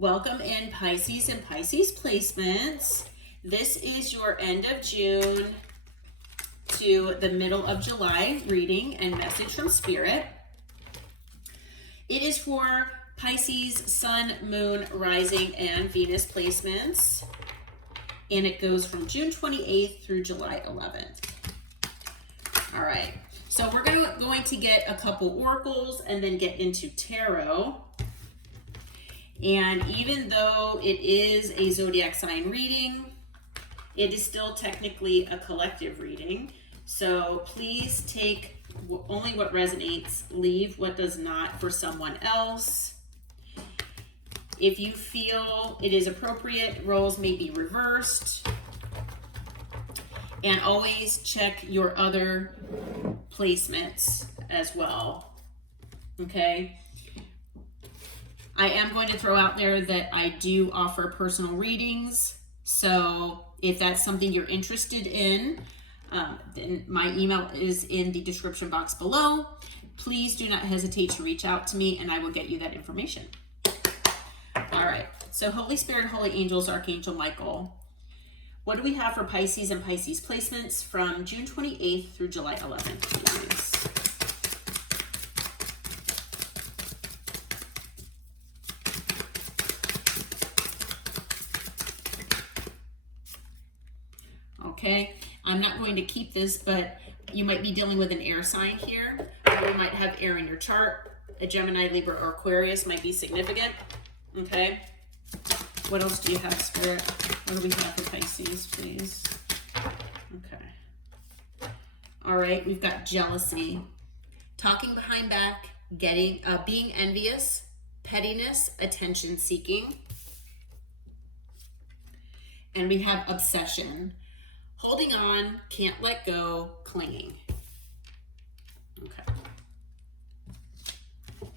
Welcome in Pisces and Pisces placements. This is your end of June to the middle of July reading and message from Spirit. It is for Pisces, Sun, Moon, Rising, and Venus placements. And it goes from June 28th through July 11th. All right, so we're going to get a couple oracles and then get into tarot. And even though it is a zodiac sign reading, it is still technically a collective reading. So please take only what resonates, leave what does not for someone else. If you feel it is appropriate, roles may be reversed. And always check your other placements as well, okay? I am going to throw out there that I do offer personal readings. So if that's something you're interested in, then my email is in the description box below. Please do not hesitate to reach out to me and I will get you that information. All right, so Holy Spirit, Holy Angels, Archangel Michael. What do we have for Pisces and Pisces placements from June 28th through July 11th, please? Okay, I'm not going to keep this, but you might be dealing with an air sign here. Or you might have air in your chart. A Gemini, Libra, or Aquarius might be significant. Okay, what else do you have, Spirit? What do we have for Pisces, please? Okay. All right, we've got jealousy, talking behind back, being envious, pettiness, attention seeking. And we have obsession, holding on, can't let go, clinging. Okay.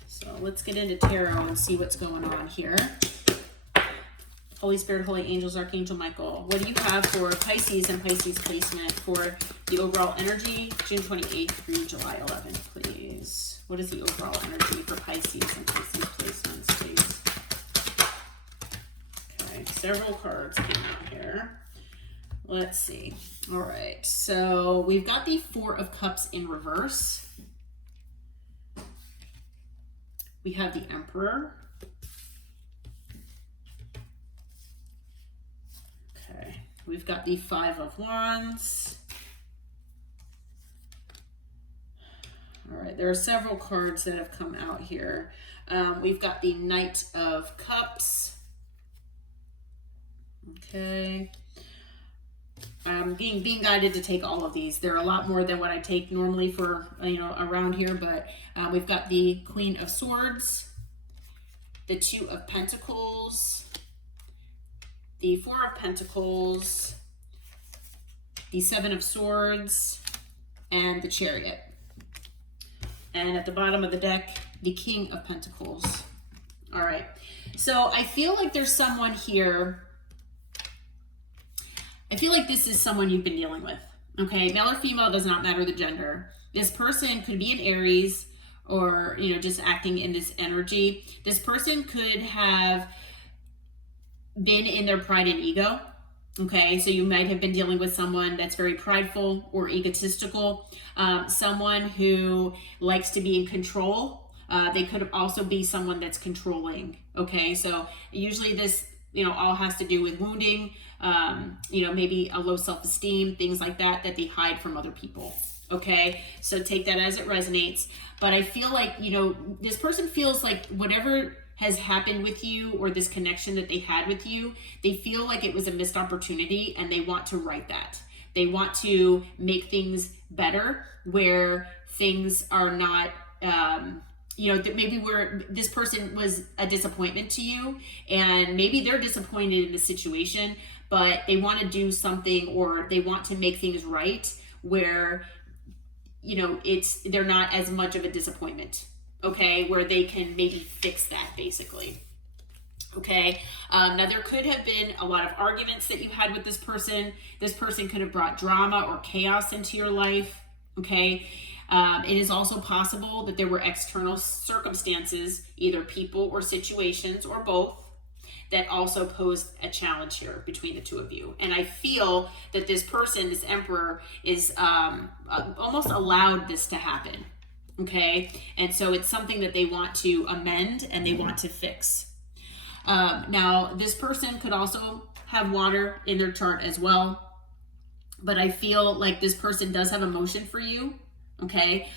So let's get into tarot and see what's going on here. Holy Spirit, Holy Angels, Archangel Michael. What do you have for Pisces and Pisces placement for the overall energy, June 28th through July 11th, please? What is the overall energy for Pisces and Pisces placements, please? Okay, several cards came out here. Let's see. All right, so we've got the Four of Cups in reverse. We have the Emperor. Okay, we've got the Five of Wands. All right, there are several cards that have come out here. We've got the Knight of Cups. Okay. Being guided to take all of these. There are a lot more than what I take normally for, around here, but we've got the Queen of Swords, the Two of Pentacles, the Four of Pentacles, the Seven of Swords, and the Chariot. And at the bottom of the deck, the King of Pentacles. All right, so I feel like there's someone here. I feel like this is someone you've been dealing with, okay? Male or female, does not matter the gender. This person could be an Aries or, just acting in this energy. This person could have been in their pride and ego, okay? So you might have been dealing with someone that's very prideful or egotistical, someone who likes to be in control. They could also be someone that's controlling, okay? So usually this, all has to do with wounding, maybe a low self-esteem, things like that they hide from other people. Okay. So take that as it resonates. But I feel like, this person feels like whatever has happened with you or this connection that they had with you, they feel like it was a missed opportunity and they want to right that. They want to make things better where things are not, that maybe this person was a disappointment to you and maybe they're disappointed in the situation, but they want to do something or they want to make things right where, they're not as much of a disappointment, okay, where they can maybe fix that basically. Okay, now there could have been a lot of arguments that you had with this person. This person could have brought drama or chaos into your life, okay? It is also possible that there were external circumstances, either people or situations or both, that also posed a challenge here between the two of you. And I feel that this person, this Emperor, is almost allowed this to happen. Okay, and so it's something that they want to amend and they want to fix. Now, this person could also have water in their chart as well, but I feel like this person does have emotion for you. Okay,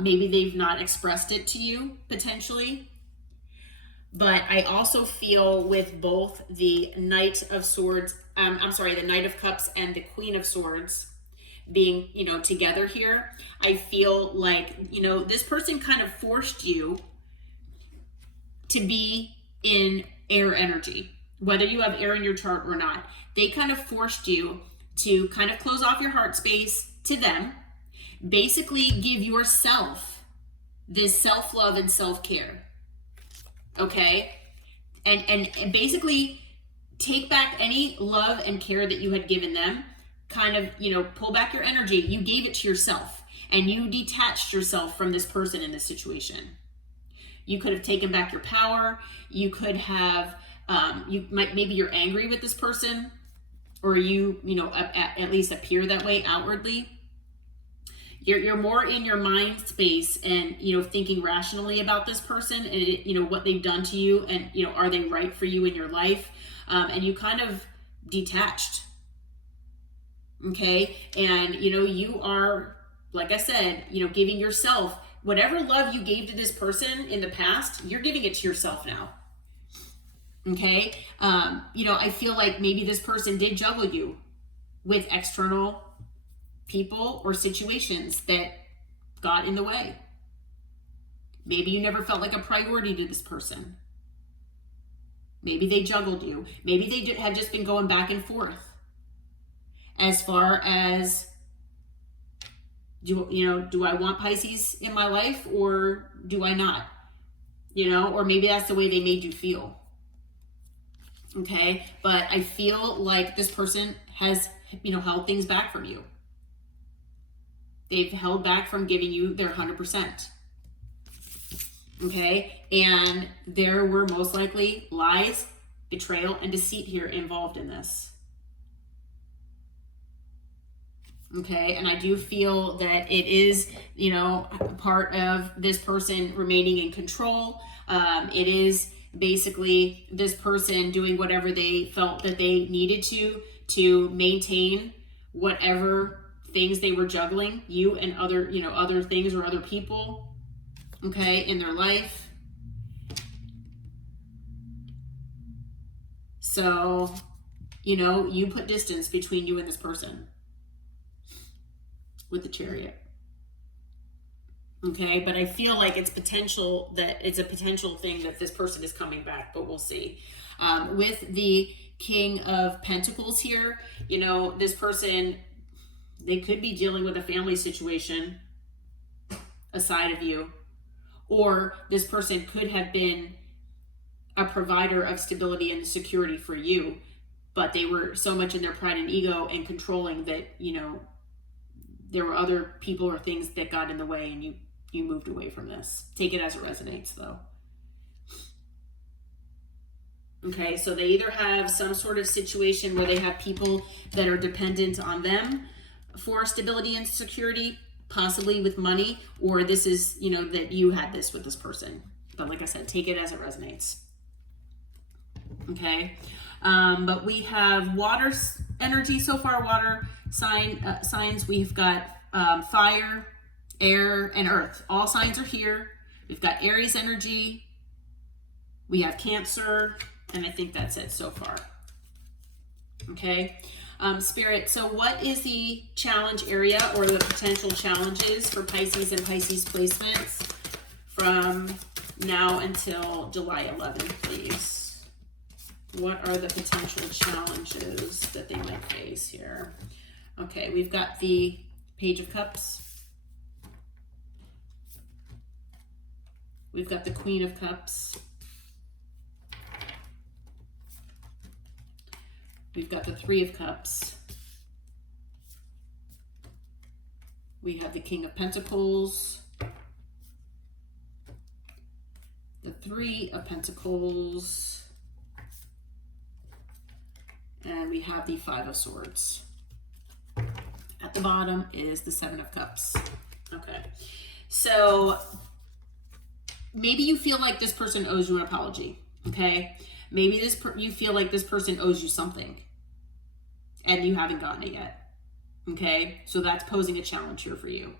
maybe they've not expressed it to you potentially, but I also feel with both the Knight of Swords, the Knight of Cups and the Queen of Swords being, together here, I feel like, this person kind of forced you to be in air energy, whether you have air in your chart or not. They kind of forced you to kind of close off your heart space to them, basically give yourself this self-love and self-care. Okay? And basically take back any love and care that you had given them, kind of, pull back your energy. You gave it to yourself and you detached yourself from this person in this situation. You could have taken back your power. You could have, maybe you're angry with this person, or at least appear that way outwardly. You're more in your mind space and, thinking rationally about this person and, what they've done to you and, are they right for you in your life? And you kind of detached. Okay. And, you are, like I said, giving yourself whatever love you gave to this person in the past, you're giving it to yourself now. Okay. I feel like maybe this person did juggle you with external people or situations that got in the way. Maybe you never felt like a priority to this person. Maybe they juggled you. Maybe they had just been going back and forth as far as, do I want Pisces in my life or do I not? Or maybe that's the way they made you feel. Okay. But I feel like this person has, held things back from you. They've held back from giving you their 100%. Okay. And there were most likely lies, betrayal, and deceit here involved in this. Okay. And I do feel that it is, part of this person remaining in control. It is basically this person doing whatever they felt that they needed to maintain whatever things they were juggling, you and other things or other people, okay, in their life. So, you put distance between you and this person with the Chariot. Okay, but I feel like it's a potential thing that this person is coming back, but we'll see. With the King of Pentacles here, this person, they could be dealing with a family situation aside of you, or this person could have been a provider of stability and security for you, but they were so much in their pride and ego and controlling that, there were other people or things that got in the way and you moved away from this. Take it as it resonates though. Okay, so they either have some sort of situation where they have people that are dependent on them for stability and security, possibly with money, or this is, that you had this with this person. But like I said, take it as it resonates. Okay, but we have water energy so far, water signs. We've got fire, air, and earth. All signs are here. We've got Aries energy. We have Cancer, and I think that's it so far. Okay. Spirit, so what is the challenge area or the potential challenges for Pisces and Pisces placements from now until July 11th, please? What are the potential challenges that they might face here? Okay, we've got the Page of Cups. We've got the Queen of Cups. We've got the Three of Cups. We have the King of Pentacles. The Three of Pentacles. And we have the Five of Swords. At the bottom is the Seven of Cups. Okay. So maybe you feel like this person owes you an apology. Okay. Maybe you feel like this person owes you something and you haven't gotten it yet. Okay. So that's posing a challenge here for you,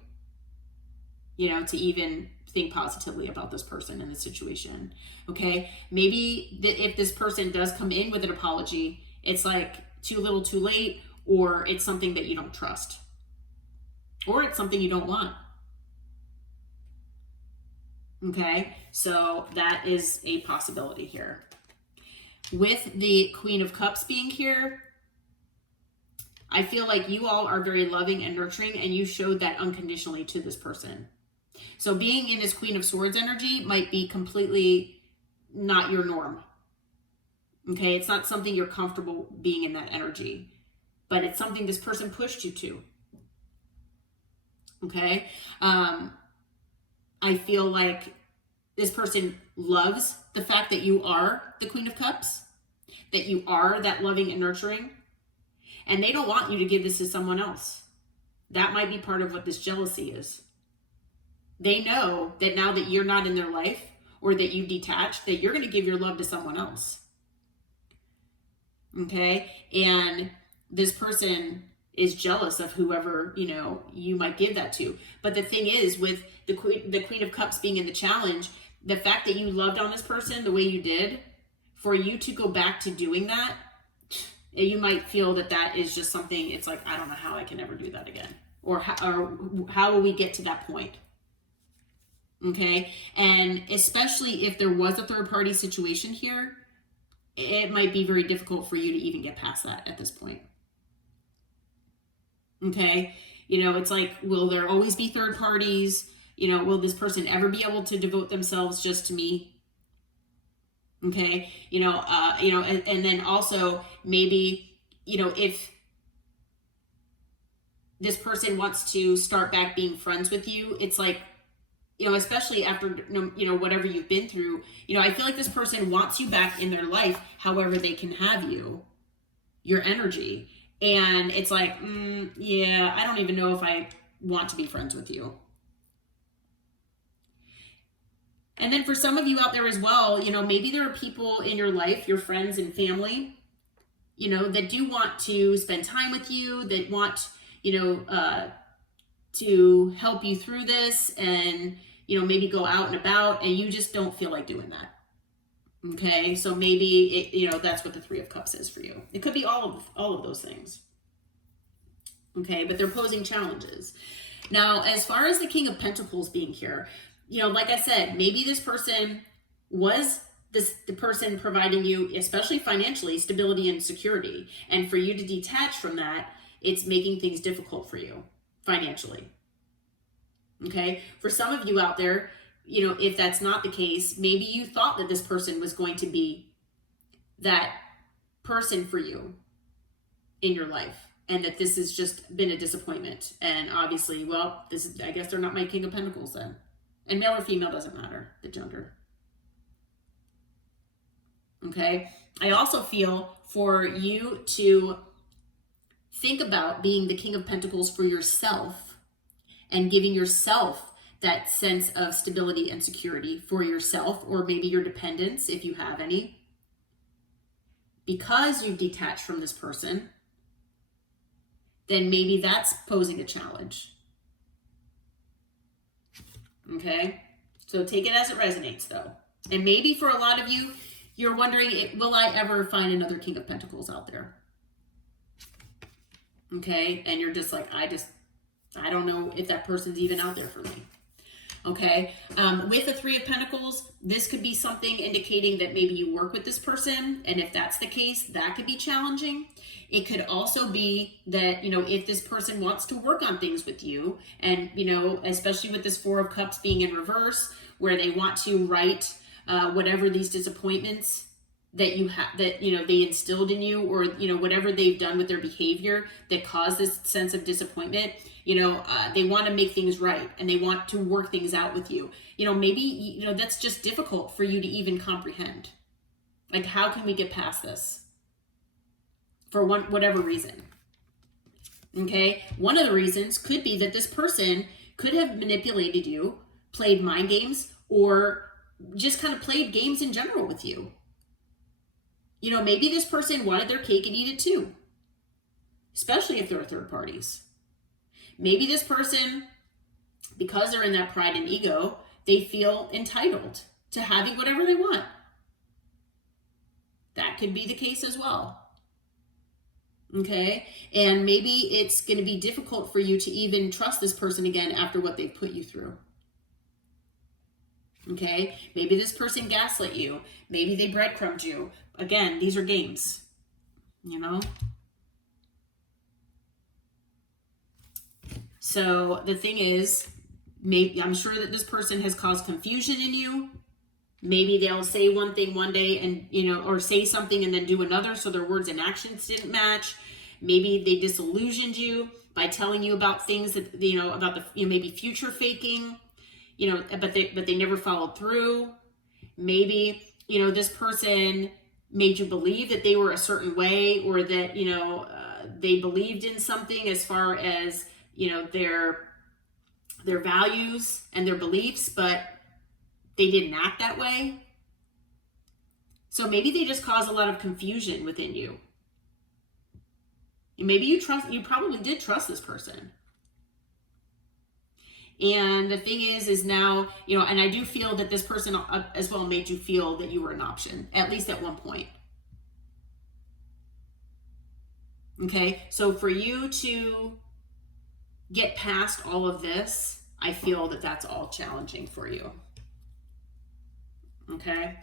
you know, to even think positively about this person and the situation. Okay. Maybe if this person does come in with an apology, it's like too little too late, or it's something that you don't trust, or it's something you don't want. Okay, so that is a possibility here. With the Queen of Cups being here, I feel like you all are very loving and nurturing, and you showed that unconditionally to this person. So being in this Queen of Swords energy might be completely not your norm. Okay, it's not something you're comfortable being in that energy, but it's something this person pushed you to. Okay, I feel like this person loves the fact that you are the Queen of Cups, that you are that loving and nurturing, and they don't want you to give this to someone else. That might be part of what this jealousy is. They know that now that you're not in their life, or that you've detached, that you're going to give your love to someone else. Okay, and this person is jealous of whoever, you know, you might give that to. But the thing is, with the Queen of Cups being in the challenge, the fact that you loved on this person the way you did, for you to go back to doing that, you might feel that that is just something, it's like, I don't know how I can ever do that again. Or how will we get to that point? Okay, and especially if there was a third party situation here, it might be very difficult for you to even get past that at this point. Okay, you know, it's like, will there always be third parties? You know, will this person ever be able to devote themselves just to me? Okay, and then also maybe, you know, if this person wants to start back being friends with you, it's like, you know, especially after, you know, whatever you've been through, you know, I feel like this person wants you back in their life, however they can have you, your energy. And it's like, yeah, I don't even know if I want to be friends with you. And then for some of you out there as well, you know, maybe there are people in your life, your friends and family, you know, that do want to spend time with you, that want, you know, to help you through this, and, you know, maybe go out and about, and you just don't feel like doing that. Okay, so maybe you know, that's what the Three of Cups is for you. It could be all of those things. Okay, but they're posing challenges. Now, as far as the King of Pentacles being here, you know, like I said, maybe this person was the person providing you, especially financially, stability and security, and for you to detach from that, it's making things difficult for you financially. Okay, for some of you out there, you know, if that's not the case, maybe you thought that this person was going to be that person for you in your life, and that this has just been a disappointment. And obviously, well, I guess they're not my King of Pentacles then. And male or female doesn't matter, the gender. Okay, I also feel for you to think about being the King of Pentacles for yourself, and giving yourself that sense of stability and security for yourself, or maybe your dependents, if you have any, because you've detached from this person, then maybe that's posing a challenge. Okay, so take it as it resonates though. And maybe for a lot of you, you're wondering, will I ever find another King of Pentacles out there? Okay, and you're just like, I don't know if that person's even out there for me. Okay, with the Three of Pentacles, this could be something indicating that maybe you work with this person, and if that's the case, that could be challenging. It could also be that, you know, if this person wants to work on things with you, and, you know, especially with this Four of Cups being in reverse, where they want to right whatever these disappointments that you have, that, you know, they instilled in you, or, you know, whatever they've done with their behavior that caused this sense of disappointment, you know, they want to make things right, and they want to work things out with you. You know, maybe, you know, that's just difficult for you to even comprehend. Like, how can we get past this? for whatever reason. Okay, one of the reasons could be that this person could have manipulated you, played mind games, or just kind of played games in general with you. You know, maybe this person wanted their cake and eat it too, especially if there are third parties. Maybe this person, because they're in that pride and ego, they feel entitled to having whatever they want. That could be the case as well. Okay, and maybe it's going to be difficult for you to even trust this person again after what they've put you through. Okay, maybe this person gaslit you. Maybe they breadcrumbed you. Again, these are games, you know? So the thing is, maybe I'm sure that this person has caused confusion in you. Maybe they'll say one thing one day and, you know, or say something and then do another, so their words and actions didn't match. Maybe they disillusioned you by telling you about things that, you know, about the, you know, maybe future faking, you know, but they never followed through. Maybe, you know, this person made you believe that they were a certain way, or that, you know, they believed in something as far as, you know, their values and their beliefs, but they didn't act that way. So maybe they just cause a lot of confusion within you. And maybe you probably did trust this person. And the thing is now, you know, and I do feel that this person as well made you feel that you were an option, at least at one point. Okay, so for you to get past all of this, I feel that that's all challenging for you. Okay,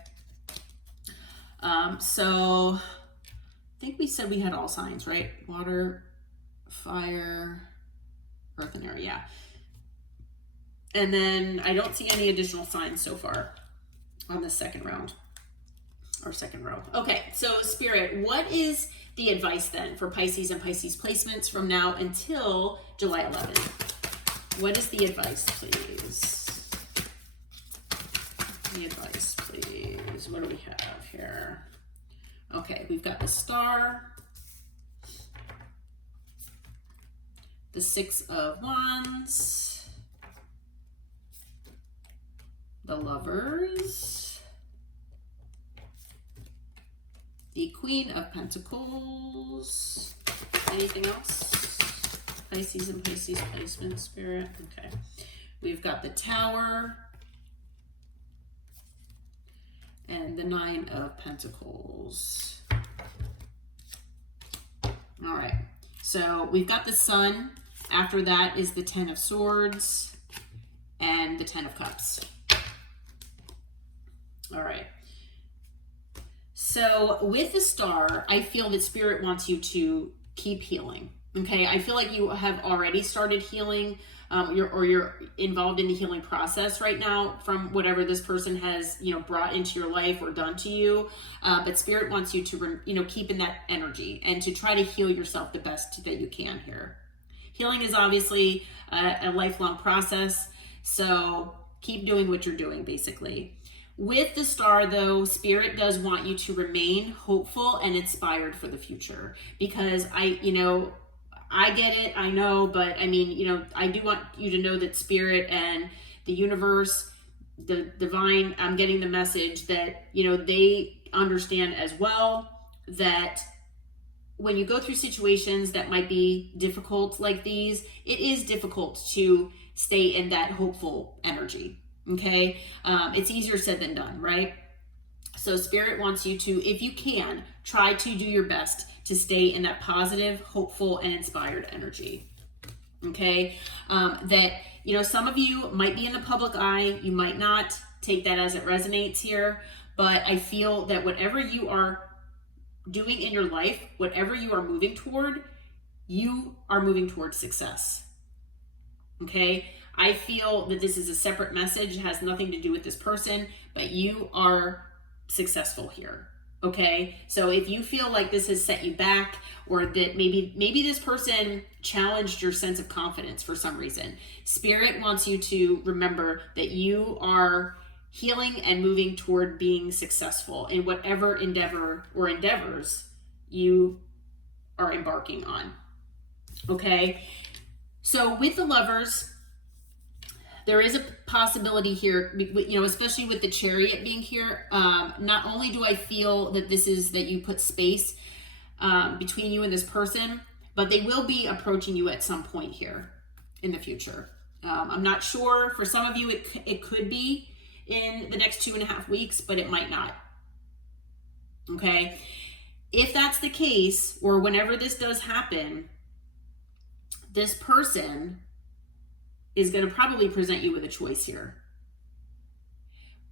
so I think we said we had all signs, right? Water, fire, earth, and air, yeah. And then I don't see any additional signs so far on the second round, or second row. Okay, so Spirit, what is the advice then for Pisces and Pisces placements from now until July 11th? What is the advice, please? The advice, please. What do we have here? Okay, we've got the Star, the Six of Wands, the Lovers, the Queen of Pentacles. Anything else? Pisces and Pisces placement, Spirit. Okay. We've got the Tower and the Nine of Pentacles. All right. So we've got the Sun. After that is the Ten of Swords and the Ten of Cups. All right. So with the Star, I feel that Spirit wants you to keep healing. Okay, I feel like you have already started healing, you're involved in the healing process right now from whatever this person has, you know, brought into your life or done to you. But Spirit wants you to, you know, keep in that energy and to try to heal yourself the best that you can here. Healing is obviously a lifelong process, so keep doing what you're doing, basically. With the Star, though, Spirit does want you to remain hopeful and inspired for the future, because I get it, I know, but I mean, you know, I do want you to know that Spirit and the universe, the divine, I'm getting the message that, you know, they understand as well that when you go through situations that might be difficult like these, it is difficult to stay in that hopeful energy. Okay, it's easier said than done, right? So Spirit wants you to, if you can, try to do your best to stay in that positive, hopeful, and inspired energy. Okay, that, you know, some of you might be in the public eye, you might not take that as it resonates here, but I feel that whatever you are doing in your life, whatever you are moving toward, you are moving towards success. Okay, I feel that this is a separate message. It has nothing to do with this person, but you are successful here. Okay, so if you feel like this has set you back, or that maybe this person challenged your sense of confidence for some reason, Spirit wants you to remember that you are healing and moving toward being successful in whatever endeavor or endeavors you are embarking on. Okay, so with the Lovers, there is a possibility here, you know, especially with the Chariot being here. Not only do I feel that this is that you put space between you and this person, but they will be approaching you at some point here in the future. I'm not sure. For some of you, it could be in the next 2.5 weeks, but it might not. Okay. If that's the case, or whenever this does happen, this person is going to probably present you with a choice here.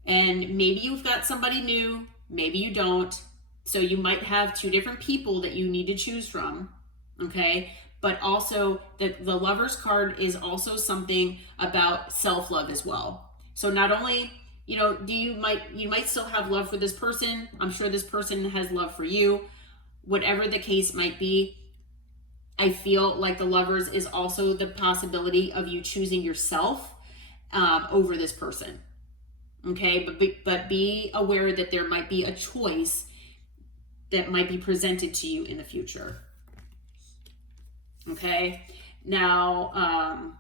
And maybe you've got somebody new, maybe you don't. So you might have 2 different people that you need to choose from. Okay. But also the Lovers card is also something about self-love as well. So not only, you know, you might still have love for this person. I'm sure this person has love for you. Whatever the case might be, I feel like the Lovers is also the possibility of you choosing yourself over this person. Okay, but be aware that there might be a choice that might be presented to you in the future. Okay, now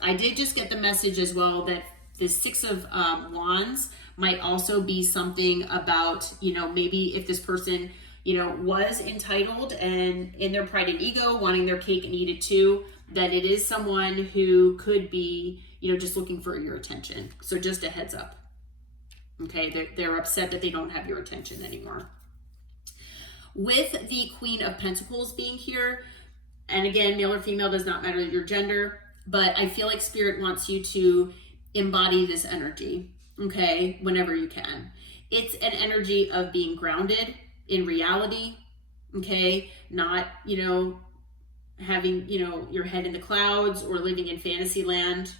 I did just get the message as well that the 6 of Wands might also be something about, you know, maybe if this person, you know, was entitled and in their pride and ego, wanting their cake and eat it too, that it is someone who could be, you know, just looking for your attention. So just a heads up. Okay, they're upset that they don't have your attention anymore. With the Queen of Pentacles being here, and again, male or female does not matter your gender, but I feel like Spirit wants you to embody this energy, okay, whenever you can. It's an energy of being grounded in reality, okay, not, you know, having, you know, your head in the clouds or living in fantasy land,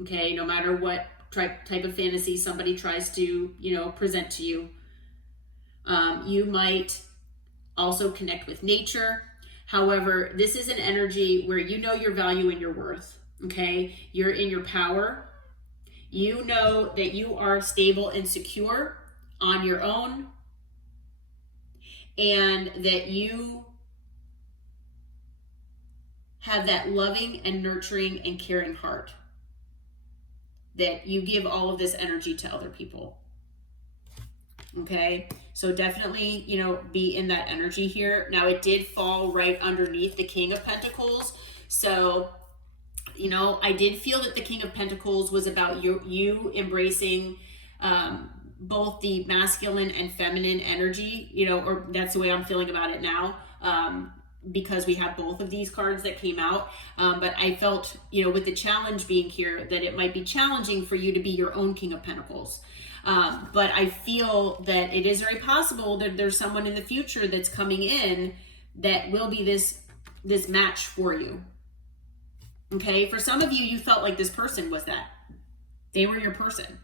okay, no matter what type of fantasy somebody tries to, you know, present to you. You might also connect with nature. However, this is an energy where you know your value and your worth, okay? You're in your power. You know that you are stable and secure on your own, and that you have that loving and nurturing and caring heart, that you give all of this energy to other people. Okay, so definitely, you know, be in that energy here. Now, it did fall right underneath the King of Pentacles. So, you know, I did feel that the King of Pentacles was about you embracing both the masculine and feminine energy, you know, or that's the way I'm feeling about it now. Because we have both of these cards that came out. But I felt, you know, with the challenge being here, that it might be challenging for you to be your own King of Pentacles. But I feel that it is very possible that there's someone in the future that's coming in that will be this match for you. Okay, for some of you, you felt like this person was that. They were your person.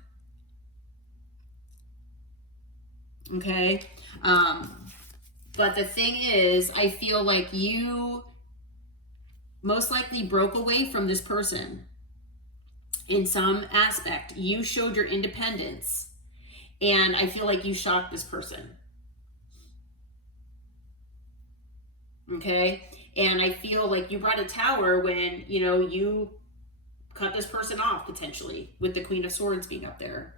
Okay, but the thing is, I feel like you most likely broke away from this person in some aspect. You showed your independence, and I feel like you shocked this person. Okay, and I feel like you brought a tower when, you know, you cut this person off potentially with the Queen of Swords being up there.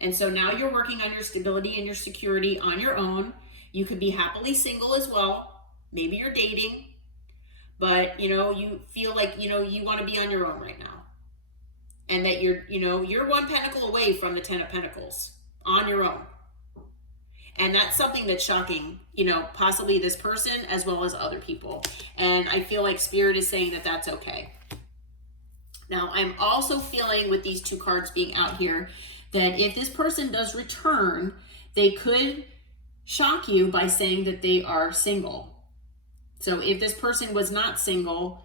And so now you're working on your stability and your security on your own. You could be happily single as well. Maybe you're dating, but, you know, you feel like, you know, you want to be on your own right now. And that you're, you know, you're 1 pentacle away from the 10 of Pentacles on your own. And that's something that's shocking, you know, possibly this person as well as other people. And I feel like Spirit is saying that that's okay. Now, I'm also feeling with these 2 cards being out here that if this person does return, they could shock you by saying that they are single. So if this person was not single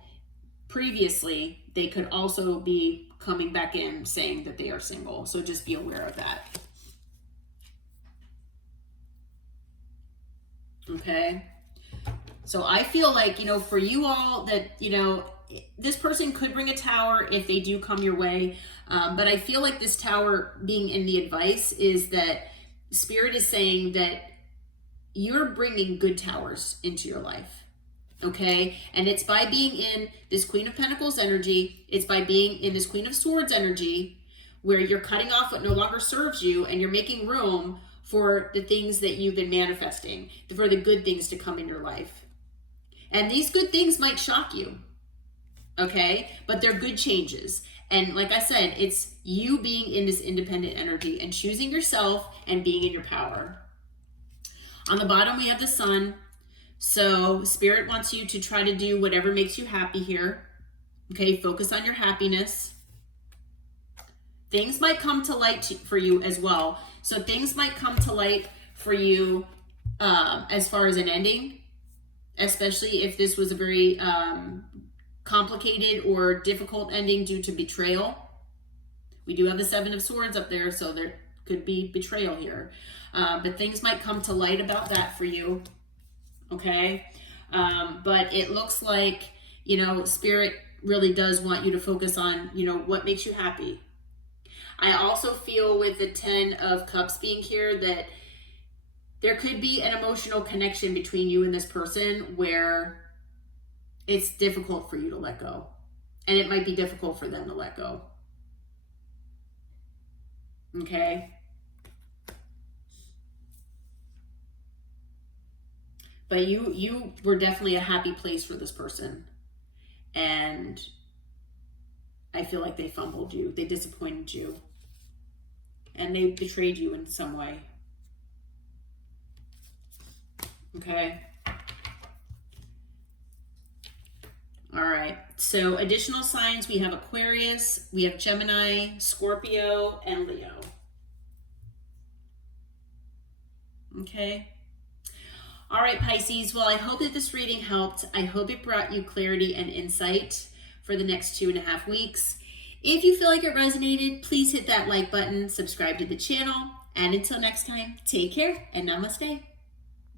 previously, they could also be coming back in saying that they are single. So just be aware of that. Okay. So I feel like, you know, for you all that, you know, this person could bring a tower if they do come your way. But I feel like this tower being in the advice is that Spirit is saying that you're bringing good towers into your life. Okay, and it's by being in this Queen of Pentacles energy, it's by being in this Queen of Swords energy, where you're cutting off what no longer serves you and you're making room for the things that you've been manifesting, for the good things to come in your life. And these good things might shock you, okay? But they're good changes. And like I said, it's you being in this independent energy and choosing yourself and being in your power. On the bottom, we have the Sun. So Spirit wants you to try to do whatever makes you happy here. Okay, focus on your happiness. Things might come to light for you as well. So things might come to light for you as far as an ending, especially if this was a very complicated or difficult ending due to betrayal. We do have the Seven of Swords up there, so there could be betrayal here. But things might come to light about that for you. Okay, but it looks like, you know, Spirit really does want you to focus on, you know, what makes you happy. I also feel with the 10 of Cups being here that there could be an emotional connection between you and this person where it's difficult for you to let go, and it might be difficult for them to let go. Okay. But you were definitely a happy place for this person. And I feel like they fumbled you. They disappointed you. And they betrayed you in some way. Okay. All right. So additional signs, we have Aquarius, we have Gemini, Scorpio, and Leo. Okay. All right, Pisces. Well, I hope that this reading helped. I hope it brought you clarity and insight for the next 2.5 weeks. If you feel like it resonated, please hit that like button, subscribe to the channel, and until next time, take care and namaste.